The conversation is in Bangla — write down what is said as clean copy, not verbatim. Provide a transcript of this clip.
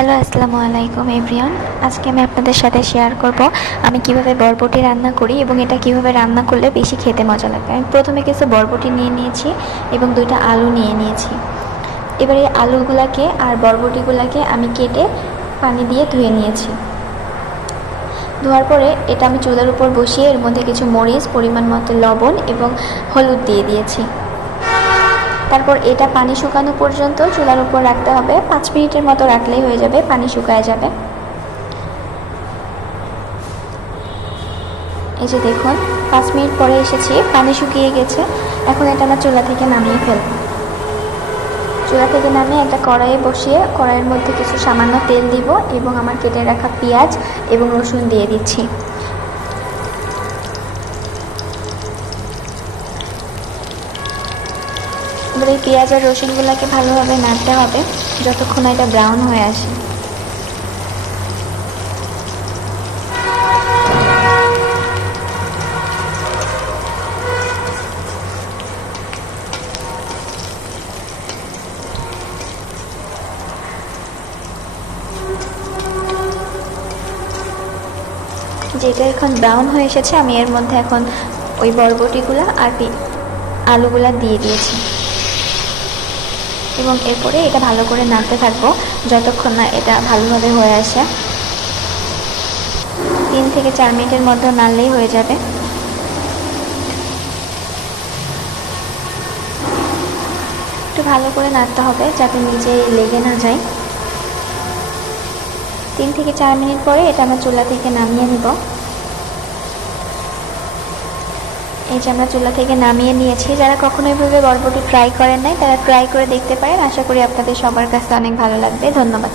হ্যালো, আসসালামু আলাইকুম এভরিওয়ান। আজকে আমি আপনাদের সাথে শেয়ার করব আমি কিভাবে বরবটি রান্না করি এবং এটা কিভাবে রান্না করলে বেশি খেতে মজা লাগবে। আমি প্রথমে কিছু বরবটি নিয়ে নিয়েছি এবং 2টা আলু নিয়ে নিয়েছি। এবার এই আলুগুলাকে আর বরবটিগুলাকে আমি কেটে পানি দিয়ে ধুয়ে নিয়েছি। ধোয়ার পরে এটা আমি চুলার উপর বসিয়ে এর মধ্যে কিছু মরিচ, পরিমাণ মতো লবণ এবং হলুদ দিয়ে দিয়েছি। তারপর এটা পানি শুকানো পর্যন্ত চুলার উপর রাখতে হবে। 5 মিনিটের মতো রাখলেই হয়ে যাবে, পানি শুকায় যাবে। এই যে দেখুন 5 মিনিট পরে এসেছি, পানি শুকিয়ে গেছে। এখন এটা আমরা চুলা থেকে নামিয়ে ফেলব। চুলা থেকে নামিয়ে একটা কড়াইয়ে বসিয়ে কড়াইয়ের মধ্যে কিছু সামান্য তেল দিব এবং আমার কেটে রাখা পেঁয়াজ এবং রসুন দিয়ে দিচ্ছি। এবার এই পেঁয়াজ আর রসুনগুলোকে ভালোভাবে নাড়তে হবে যতক্ষণ এটা ব্রাউন হয়ে আসে। যেটা এখন ব্রাউন হয়ে এসেছে, আমি এর মধ্যে এখন ওই বরবটিগুলো আর আলুগুলা দিয়ে দিয়েছি এবং এরপরে এটা ভালো করে নাড়তে থাকবো যতক্ষণ না এটা ভালোভাবে হয়ে আসে। 3 থেকে 4 মিনিটের মধ্যে নাড়লেই হয়ে যাবে। একটু ভালো করে নাড়তে হবে যাতে নিচে লেগে না যায়। 3 থেকে 4 মিনিট পরে এটা আমরা চুলা থেকে নামিয়ে নিব। এই যে আমরা চুলা থেকে নামিয়ে নিয়েছি। যারা কখনো এভাবে বরবটি ট্রাই করেন নাই তারা ট্রাই করে দেখতে পারেন। আশা করি আপনাদের সবার কাছে অনেক ভালো লাগবে। ধন্যবাদ।